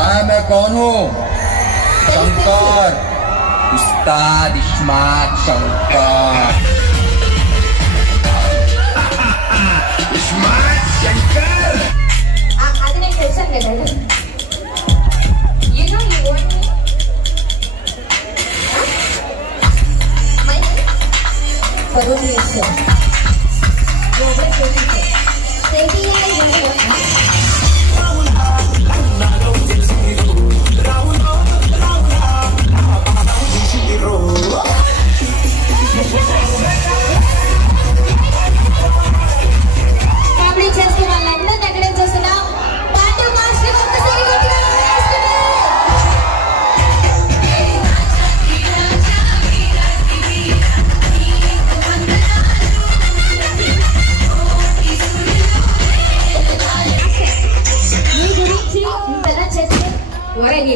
पता है मैं कौन हूँ? शंकर, उस्ताद इस्मात शंकर। इस्मात शंकर। आज नहीं खेल सकते भाई। You know you want me? मैं करूँगी इससे। वो भी करूँगी। Baby I want you.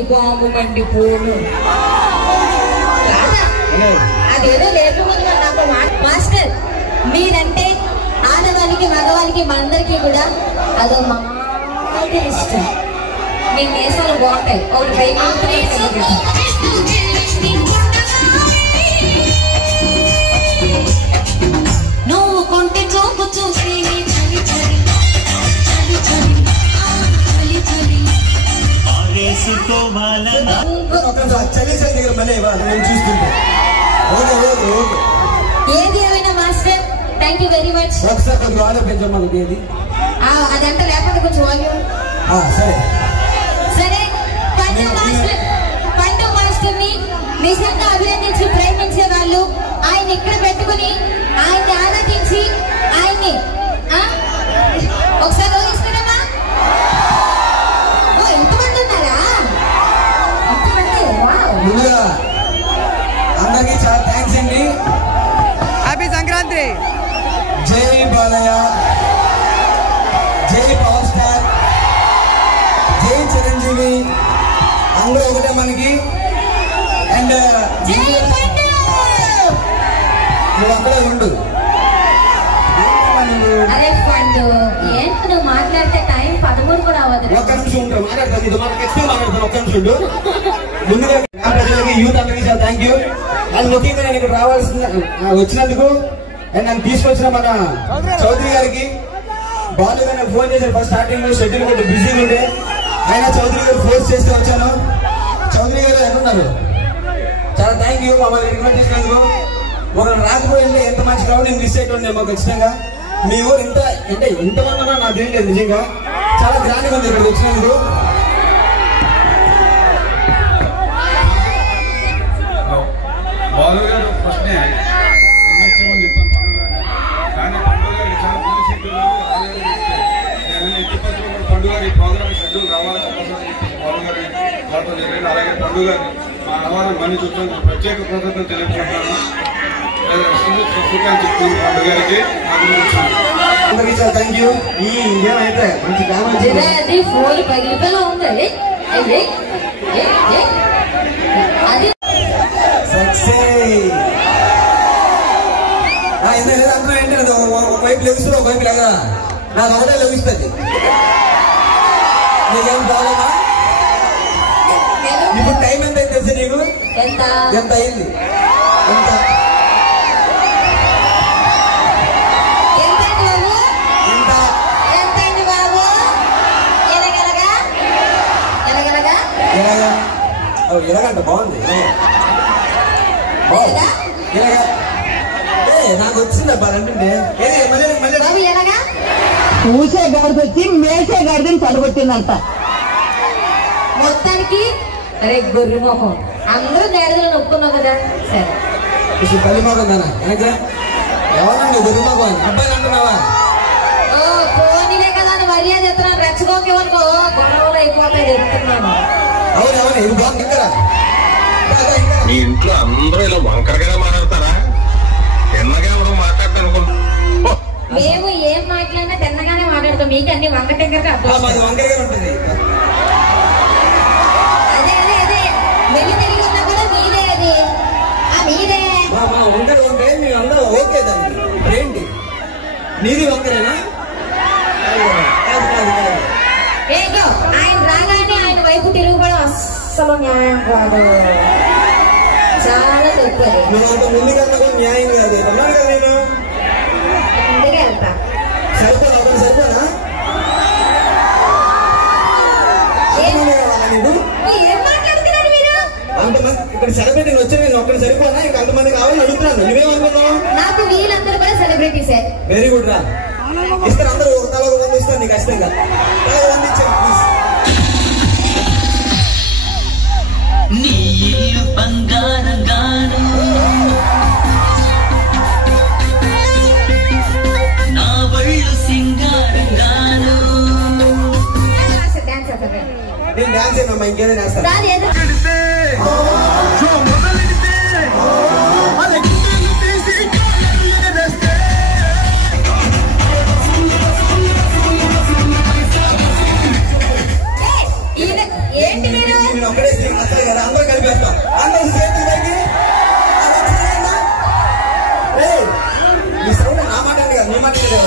Bomb మండిపోను అదేదో లేకపోతే నాకు మాస్టర్ మీరంటే ఆడవాళ్ళకి మగవాళ్ళకి మనందరికీ కూడా అదో మాకు ఇష్టం. మీ దేశాలు బాగుంటాయి. ఒకటి నువ్వు కొంటే చూపు చూసి ఏది ఏమైనా master thank you very much. అదంతా లేకపోతే కొంచెం వాల్యూమ్ సరే. పండు మాస్టర్ ని నిజంగా అభినందించి ప్రేమించే వాళ్ళు ఆయన ఇక్కడ పెట్టుకుని ఆయన్ని ఆరాధించి ఆయన్ని ఒకసారి ఊహిస్తున్నామా? ఎంతమంది ఉన్నారా? అందరికీ చాలా థ్యాంక్స్ అండి. హ్యాపీ సంక్రాంతి. జై బాలయ్య, జై పవర్ స్టార్, జై చిరంజీవి, అందరూ ఒకటే మనకి. అండ్ నువ్వు అక్కడే ఉండు. అరే పండు ఏంటి నువ్వు మాట్లాడితే టైం 13 కూడా అవ్వదు. ఒక్క నిమిషం ఉంటా మాట్లాడతాను. ఇది మనకి ఎక్కువ మాట్లాడతాను. ఒక్క నిమిషం ఉండు. ముందుగా ప్రజలకి యూత్ అందరికీ చాలా థ్యాంక్ యూ. అండ్ ముఖ్యంగా నేను ఇక్కడ వచ్చినందుకు అండ్ నన్ను తీసుకొచ్చిన మన చౌదరి గారికి. బాలు గారు ఫోన్ చేశారు ఫస్ట్ స్టార్టింగ్ లో, షెడ్యూల్ కొంచెం బిజీగా ఉండే. అయినా చౌదరి గారు ఫోర్స్ చేస్తే వచ్చాను. చౌదరి గారు ఎక్కడున్నారు? చాలా థ్యాంక్ యూ మమ్మల్ని రిక్వెస్ట్ చేసినందుకు. ఒకరు రాకపోయింటే ఎంత మంచి కావాలి నేను మిస్ అయ్యి మాకు ఖచ్చితంగా. మీ ఊరు ఎంత అంటే ఎంతమంది ఉన్నా నాకు తెలియలేదు. నిజంగా చాలా గ్రాండ్గా ఉంది ఇక్కడికి వచ్చినందుకు. బాలు గారు ఫస్ట్ చెప్పాను కానీ పండుగ గారికి చాలా బిజీ షెడ్యూల్. నేను ఎట్టి పరిస్థితుల్లో పండుగ గారి ప్రోగ్రామ్ షెడ్యూల్ రావాలని బాలు గారిని వాళ్ళతో జరిగింది. అలాగే పండుగ గారిని మా ఆహ్వానం మళ్ళీ చూస్తాను. ప్రత్యేక కృతజ్ఞతలు తెలియజేస్తున్నాను. చెప్తుంది పండుగ గారికి అందరికీ చాలా థ్యాంక్ యూ. ఈ ఇదేమైతే మంచి అది ఫోన్ పగిలిపోయి ఉంది. అది అందరూ ఏంటంటే ఒకవైపు లెగుస్తుంది, ఒకవైపు లేక నాకు ఒకటే లెగుస్తుంది. నీకేం బాగా ఇప్పుడు టైం ఎంత అయింది తెలుసా నీకు? ఎంత అయింది? ఎంత ఇలాగంట బాగుంది. ఇలాగా నాకు వచ్చింది అబ్బా అంటే పూసే గాడిది వచ్చి మేసే గాడిదని చదవట్టిందంట. మొత్తానికి అరే గొర్రె మొహం అందరూ గాడిదలు నొక్కున్నావు కదా. సరే బలి మొహం దానా ఎవరండి గొర్రె మొహం అబ్బాయి అంటున్నావా? పోనీలే కదా అని మర్యాద చెప్తున్నాను. రెచ్చగోకేమనుకో గొడవలు అయిపోతాయి చెప్తున్నాను. అవును అవును ఇది బాగుంది. ఇంకా మీ ఇంట్లో అందరూ ఇలా వంకరగా మాట్లాడతారా? తిన్నగా మనం మాట్లాడతాను. మేము ఏం మాట్లాడినా తిన్నగానే మాట్లాడతాం. మీకు అన్ని వంకటంకరగా వంకరగా ఉంటుంది. అదే అదే అదే వెళ్ళి తిరిగి ఉన్నా కూడా మీదే. అది మీదే వంకర ఉంటే మేము అందరూ ఓకే. దాన్ని ఏంటి నీది వంకరేనా? ఆయన రాగానే ఆయన వైపు తిరుగు అస్సలు న్యాయం కాదు, చాలా తప్పదు. నువ్వు ముందుకన్నా కూడా న్యాయం కాదు అన్నాను కదా నేను. ముందుగా వెళ్తా. సరిపోనా ఒకటి సరిపోనా? ఏం మాట్లాడుతున్నారు మీరు? అంతమంది ఇక్కడ సెలబ్రిటీలు వచ్చి నేను ఒక్కటి సరిపోనా? ఇంకా అంతమంది కావాలని అడుగుతున్నాను. నువ్వేమనుకున్నావు? నాకు వీళ్ళందరూ కూడా సెలబ్రిటీసే. వెరీ గుడ్ రా. ఇస్తారు అందరూ తల ఒక 100 ఇస్తారు నీకు ఖచ్చితంగా. తల 100 ఇచ్చాను ప్లీజ్. నీ ఇల్లు బంగారంగాను, నా ఒళ్ళు సింగారంగాను. డాన్స్ అవుతుంది. నేను డాన్స్ చేయమమ్మా, ఇంకేదో చేస్తాను. ఏంటి మీరు? నేను ఒక్కడే నచ్చలేదు కదా, అందరూ కలిపేస్తాం. అందరూ చేతులు పైకి. ఈ సౌండ్ నా మాట కదా, నీ మాట కదా.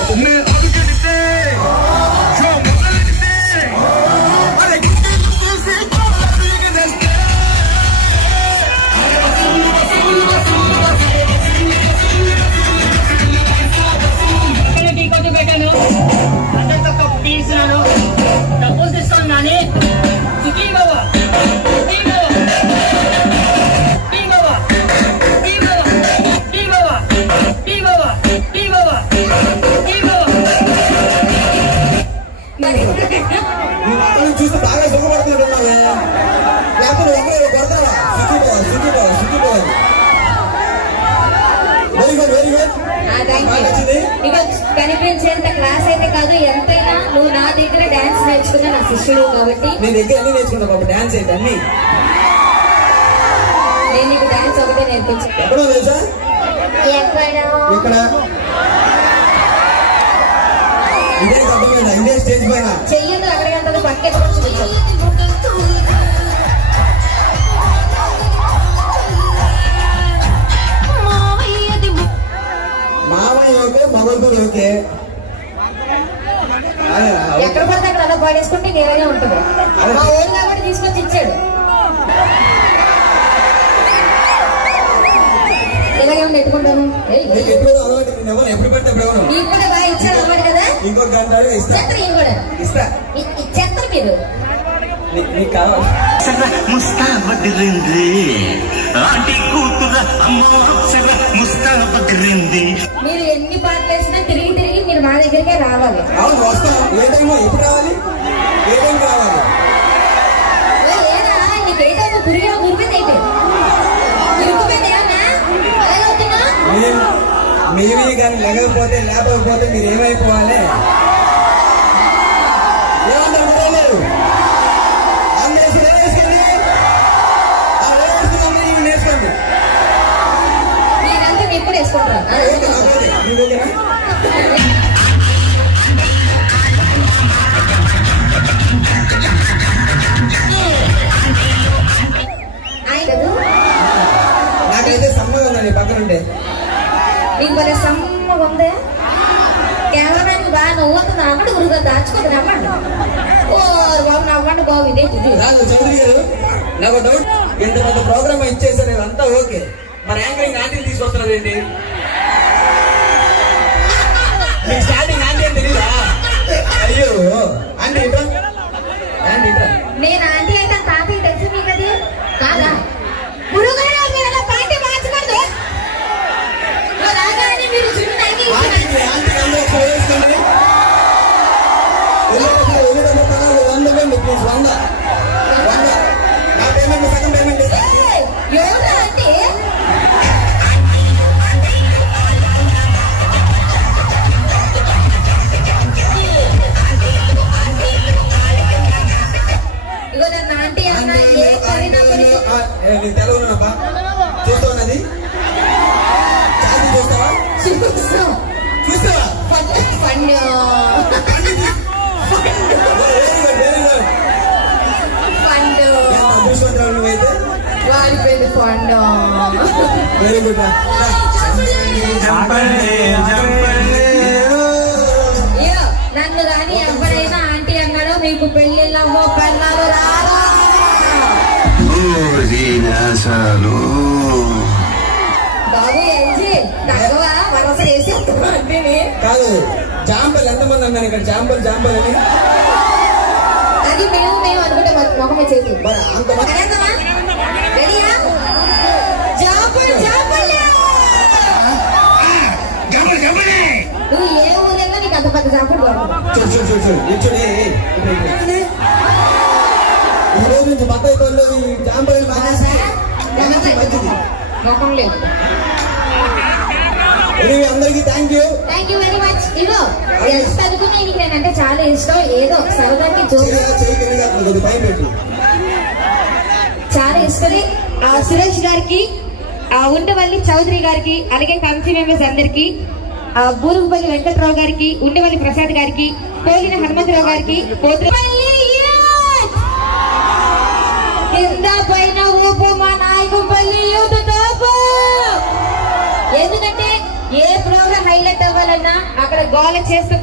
పెట్టాను అందరితో తీసినాను, డబ్బులు తీస్తాను కానీ చూస్తే బాగా సుఖపడుతున్నట్టున్నావే. లేకపోతే ఒకరు కొడతావా? సుఖిపోవాలి. Very good very good. ఇక కనిపించేంత క్లాస్ అయితే కాదు, ఎంతైనా నువ్వు నా దగ్గర డాన్స్ నేర్చుకున్నా నా శిష్యుడు కాబట్టి. నీ దగ్గర అన్ని నేర్చుకుంటా బాబు, డాన్స్ అయితే అన్ని. నేను నీకు డాన్స్ ఒకటే నేర్పించాను. ఎక్కడో తెలుసా? ఇక్కడ ఇదే అర్థమైందా? ఇదే స్టేజ్ పైన చెయ్యదు అక్కడికంతా పక్కెట్టుకొని మామయ్య ఓకే, మగల్దూరు ఓకే. ఎక్కడ పడితే అక్కడ అలా పాడేసుకుంటే నేనే ఉంటుంది. మా ఓన్ కాబట్టి తీసుకొచ్చి ఇచ్చాడు. ఇలాగేమో నెట్టుకుంటాను. ఎప్పుడు పెడితే నీకు కూడా బాగా ఇచ్చారు అన్నమాట కదా. ఇంకొక గంట ఇస్తా. ఇస్తా చెత్తరు మీరు. నీకు కావాలి. మీరు ఎన్ని పాటలు వేసినా తిరిగి మీరు మా దగ్గరికే రావాలి. అవును వస్తాం. ఏ టైం ఎప్పుడు రావాలి? ఏ టైం రావాలి? లేదా నీకు ఏ టైం తిరిగి గురిపోయింది అయితే ఇరుకుపోయింది ఏమన్నా అలాగే అవుతున్నా. మేమే కానీ లేకపోతే మీరు ఏమైపోవాలి? ఏమంటారు? నేర్చుకోండి. మీరంతా ఎప్పుడు వేసుకుంటారు? నాకైతే సమ్మగా ఉందండి పక్కన ఉంటే. నీకు మరి సమ్మగా ఉందే. కెమెరామెన్ బాగా నవ్వుతుంది అన్నమాట. గురుగా దాచుకోదు నమ్మండి. ఓ బాబు నవ్వండి బాబు. ఇదే చౌదరి గారు నాకు డౌట్. ఇంత పెద్ద ప్రోగ్రామ్ ఇచ్చేసారు, అంతా ఓకే. మన యాంకరింగ్ ఆంటీలు తీసుకొస్తున్నారు ఏంటి? మీకు స్టార్టింగ్ ఆంటీ అని తెలీదా? అయ్యో ఆంటీ నేను ఆంటీ అంటే తాతయ్య తెలుసు మీకు అది కాదా? గురుగారు మీరు అలా పార్టీ మార్చకూడదు. రాగానే మీరు చిన్న ఎవరు అంటే ఇగో నన్ను ఆంటీ అన్న ఏ కవిత తెలుగునబ్బా చూస్తావన్నది చూస్తావా? చూస్తావా? పండు నువ్వైతే వాడిపోయింది పండు. Very good. నన్ను కానీ ఎవరైనా ఆంటీ అన్నాడో మీకు పెళ్ళిళ్ళమ్మో పెళ్ళాలు రారా. బాబు ఎంజీ తగ్గవ వరస వేసి కాదు జాంపల్ ఎంతమంది అన్నారు ఇక్కడ జాంపల్ అని అది మేము అనుకుంటే మొహమే చేసి మరి అంతమంది రెడీయా జాంపల్ నువ్వు ఏ ఊరేగా నీకు అంత పెద్ద జాంపల్ చూడు ఈ రోజు నుంచి బత్తాయి తోళ్ళు ఈ జాంపల్ మంచిది మొహం లేదు. అందరికి థ్యాంక్ యూ వెరీ మచ్. ఇగో ఎంత అనుకున్నా నీకు నేనంటే చాలా ఇష్టం. ఏదో సరదాకి చాలా ఇష్టం. సురేష్ గారికి, ఉండవల్లి చౌదరి గారికి, అలాగే కమిటీ మెంబర్స్ అందరికి, బూరుగుపల్లి వెంకట్రావు గారికి, ఉండవల్లి ప్రసాద్ గారికి, పోలిన హనుమంతరావు గారికి, కింద పైన ఊపు మా నాయకుపల్లి యూత్ తోపు. ఎందుకంటే ఏ ప్రోగ్రామ్ హైలైట్ అవ్వాలన్నా అక్కడ గోల చేస్తూ